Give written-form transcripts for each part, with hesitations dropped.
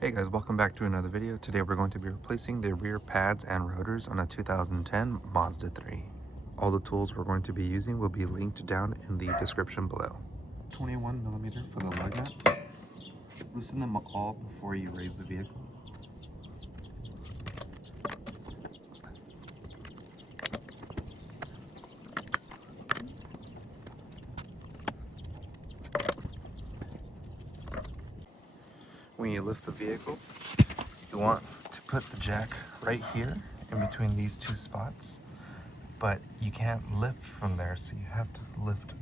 Hey guys, welcome back to another video. Today we're going to be replacing the rear pads and rotors on a 2010 Mazda 3. All the tools we're going to be using will be linked down in the description below. 21mm for the lug nuts. Loosen them all before you raise the vehicle. When you lift the vehicle, you want to put the jack right here in between these two spots, but you can't lift from there, so you have to lift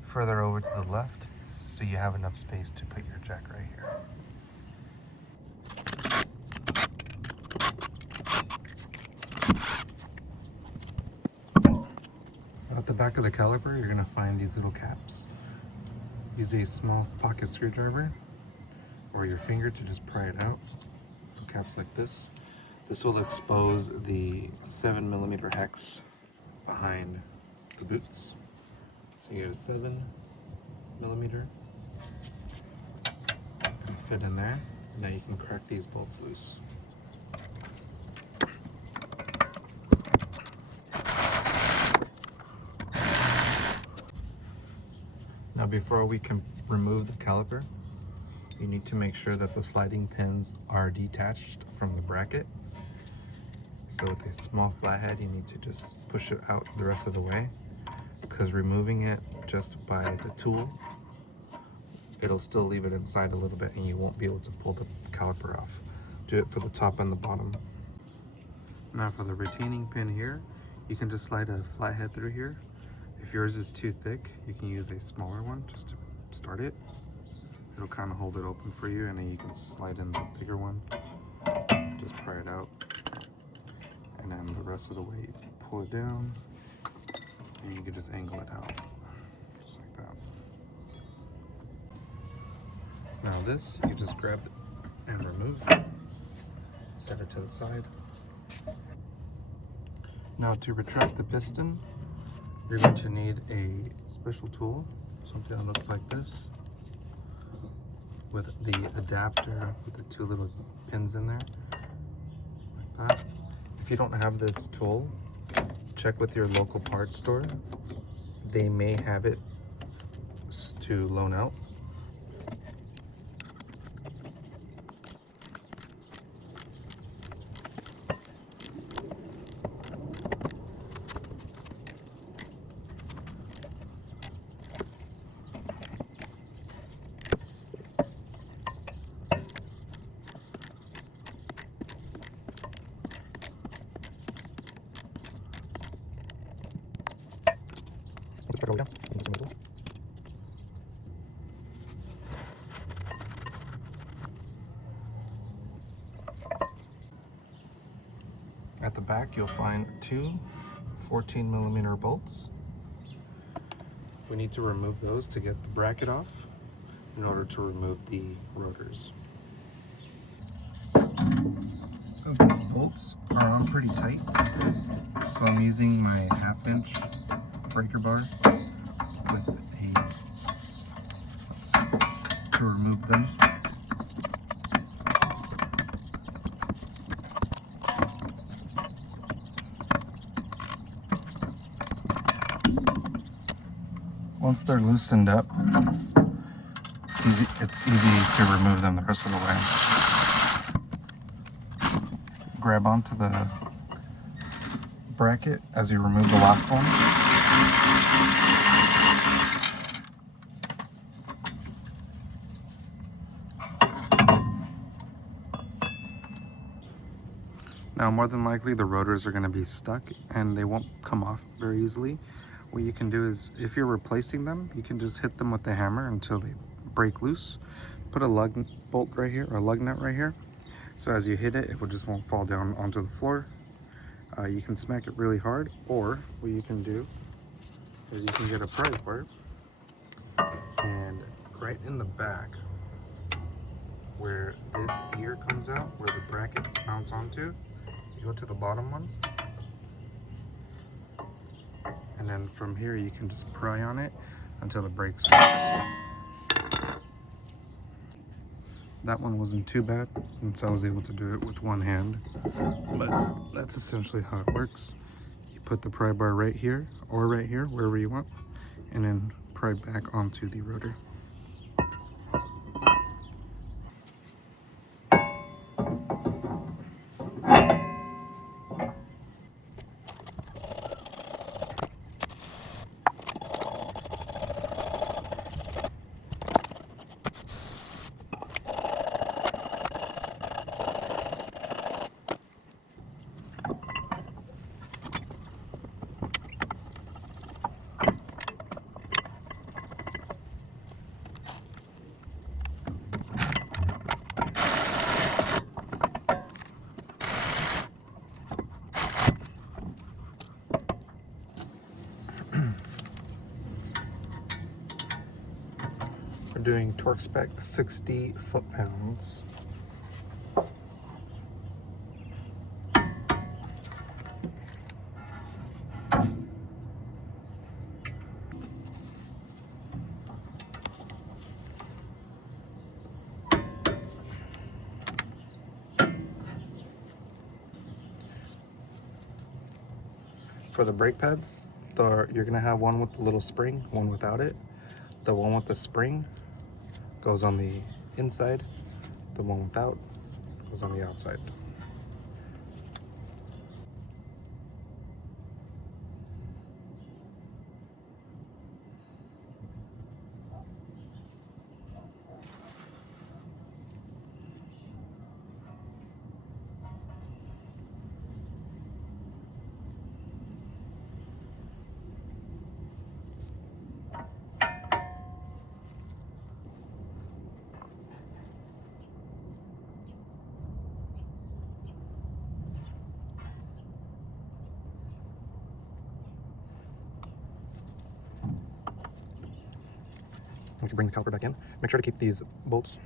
further over to the left so you have enough space to put your jack right here. At the back of the caliper, you're going to find these little caps. Use a small pocket screwdriver or your finger to just pry it out. Caps like this. This will expose the 7mm hex behind the boots. So you get a 7mm. Fit in there. Now you can crack these bolts loose. Now before we can remove the caliper, you need to make sure that the sliding pins are detached from the bracket. So with a small flathead, you need to just push it out the rest of the way, because removing it just by the tool, it'll still leave it inside a little bit and you won't be able to pull the caliper off. Do it for the top and the bottom. Now for the retaining pin here, you can just slide a flathead through here. If yours is too thick, you can use a smaller one just to start it. It'll kind of hold it open for you, and then you can slide in the bigger one. Just pry it out. And then the rest of the way, you can pull it down, and you can just angle it out, just like that. Now this, you just grab it and remove. Set it to the side. Now to retract the piston, you're going to need a special tool, something that looks like this, with the adapter with the two little pins in there, like that. If you don't have this tool, check with your local parts store. They may have it to loan out. At the back, you'll find two 14mm bolts. We need to remove those to get the bracket off in order to remove the rotors. So these bolts are on pretty tight, so I'm using my 1/2-inch breaker bar to remove them. Once they're loosened up, it's easy to remove them the rest of the way. Grab onto the bracket as you remove the last one. Now, more than likely, the rotors are going to be stuck and they won't come off very easily. What you can do is, if you're replacing them, you can just hit them with the hammer until they break loose. Put a lug bolt right here, or a lug nut right here. So as you hit it, it just won't fall down onto the floor. You can smack it really hard, or what you can do is you can get a pry bar, and right in the back, where this ear comes out, where the bracket mounts onto, you go to the bottom one, and then from here you can just pry on it until the brake stops. That one wasn't too bad, and so I was able to do it with one hand. But that's essentially how it works. You put the pry bar right here, or right here, wherever you want, and then pry back onto the rotor. We're doing torque spec 60 foot-pounds. For the brake pads, you're gonna have one with the little spring, one without it. The one with the spring goes on the inside, the one without goes on the outside. We can bring the caliper back in. Make sure to keep these bolts.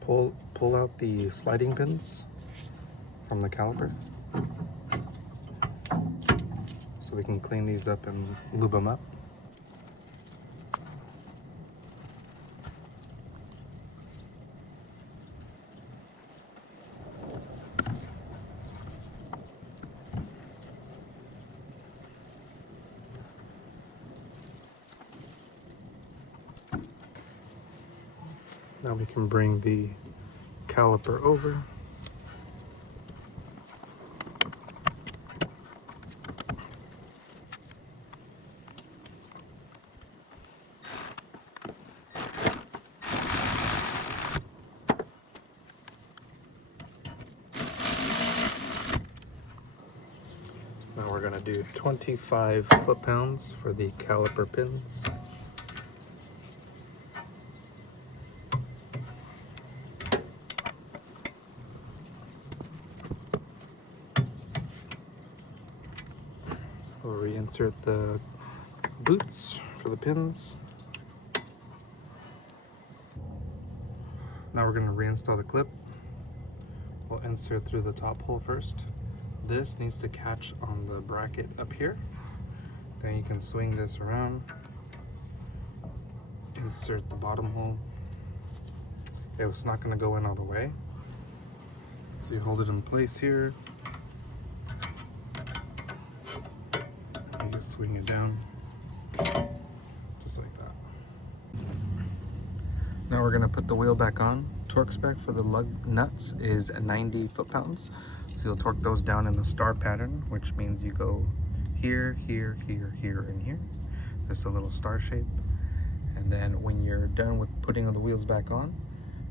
Pull out the sliding pins from the caliper so we can clean these up and lube them up. Now we can bring the caliper over. Now we're going to do 25 foot-pounds for the caliper pins. We'll reinsert the boots for the pins. Now we're going to reinstall the clip. We'll insert through the top hole first. This needs to catch on the bracket up here. Then you can swing this around. Insert the bottom hole. It's not going to go in all the way. So you hold it in place here. You just swing it down. Just like that. Now we're going to put the wheel back on. Torque spec for the lug nuts is 90 foot-pounds. So you'll torque those down in the star pattern, which means you go here, here, here, here, and here. Just a little star shape. And then when you're done with putting the wheels back on,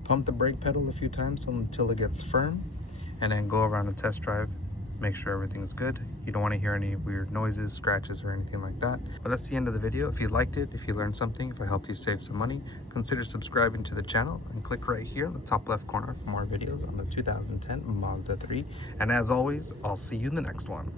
pump the brake pedal a few times until it gets firm, and then go around a test drive. Make sure everything's good. You don't want to hear any weird noises, scratches, or anything like that. But that's the end of the video. If you liked it, if you learned something, if I helped you save some money, consider subscribing to the channel and click right here in the top left corner for more videos on the 2010 Mazda 3. And as always, I'll see you in the next one.